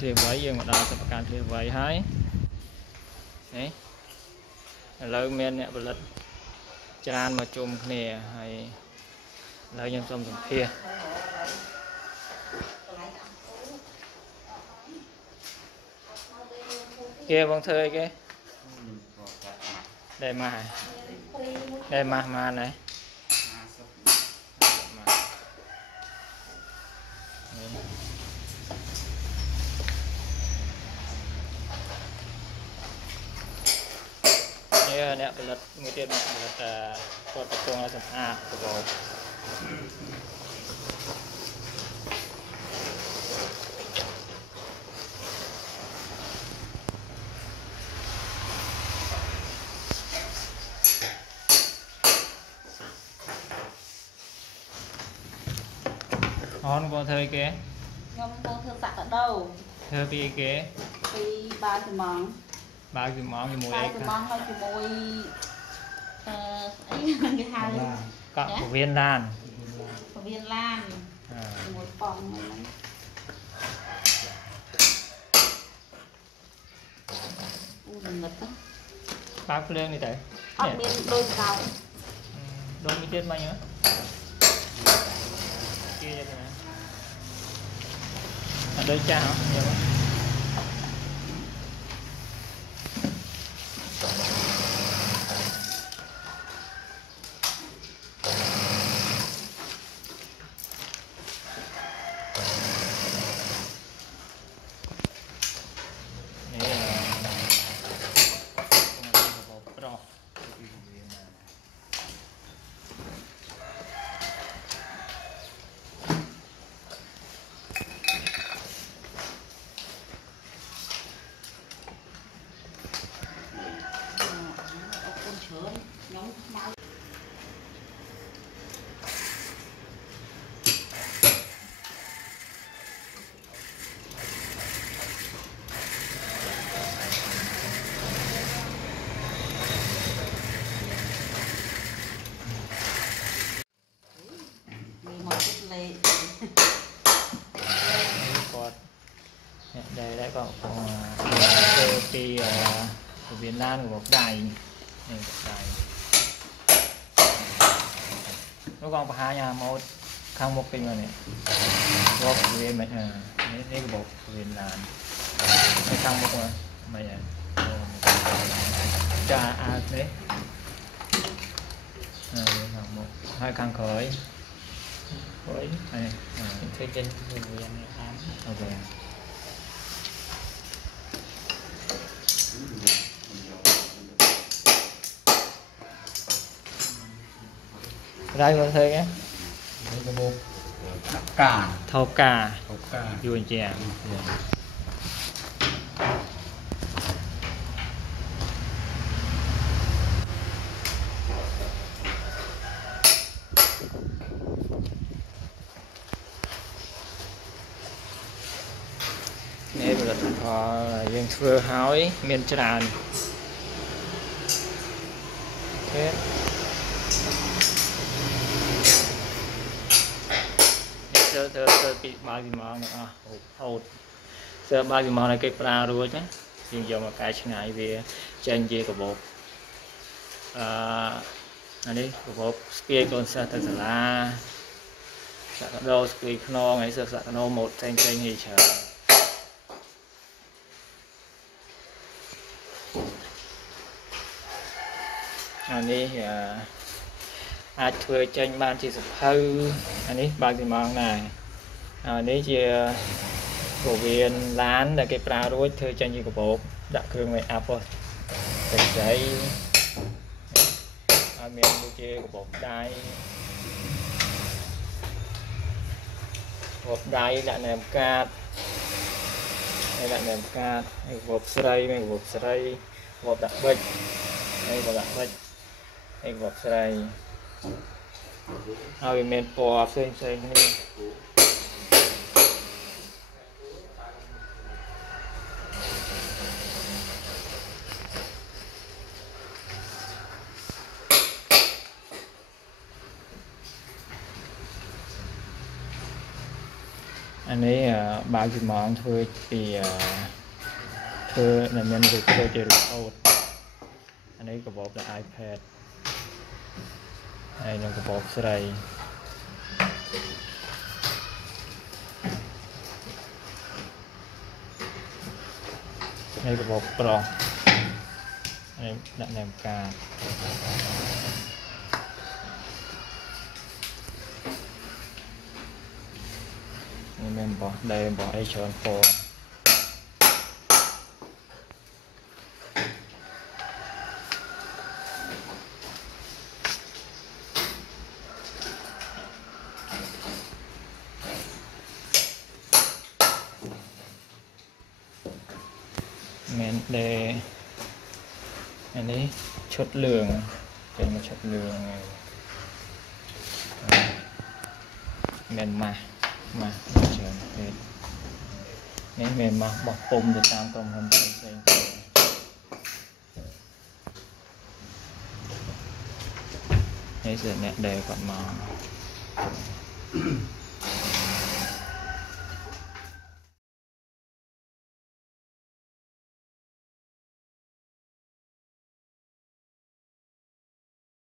chia với dương mà đào tập can chia với hai đấy lâu men nè bật lật tràn mà chùm nè hay lâu nhân xong rồi kia kia bông thơi cái đây mà này nè bật một tiền bật còn tập trung là sập của bò con thơi kia ngâm con thơ sạc ở đâu thơ pi kia pi ba cái món ba cái món cái mùi ba cái món thôi cái mùi ấy cái hai cọ của viên lan mùi phòng này ngật đó bác lên đi tới bên đôi cầu đôi mi tiết bao nhiêu kia vậy nè đôi cha hả nhiều quá đây đã có pi của Việt Nam của đài này đài nó còn hai nhà một không một kinh rồi này một viên mày này cái bộ Việt Nam cái không một mà mày trà đấy một hai khăn khởi với này thấy trên người này ok đây con thấy cái thau cà yuan chè này là dân thưa hói miền tràn thế sơ bị bao nhiêu món nữa hột sơ bao nhiêu món này cái pra rồi chứ nhưng giờ mà cái ngày về trên gì của bột anh đi của bột kia còn sao thật là sạc đô cái no ngày xưa sạc đô một trên thì chờ anh đi ai thuê trên ban chỉ sập hư anh ấy bao nhiêu món này nếu chia của viên lán là cái pra rối thuê trên như của bột đã cương này apple giấy miền chia của bột đáy lại nèm cát đây lại nèm cát bột sấy bột đặc biệt đây bột đặc biệt đây bột sấy men po xinh anh ấy bao nhiêu món thôi thì thôi là nhân được thôi chơi được tốt anh ấy có bọc là iPad đây là có bọc sợi đây có bọc pro đây đặt làm cà mình bỏ đây bỏ ai chọn phô mình để anh ấy chốt lường để mà chốt lường mình mà chờ nên mình mà bọc bông để tam công không phải đây giờ nè đề còn mà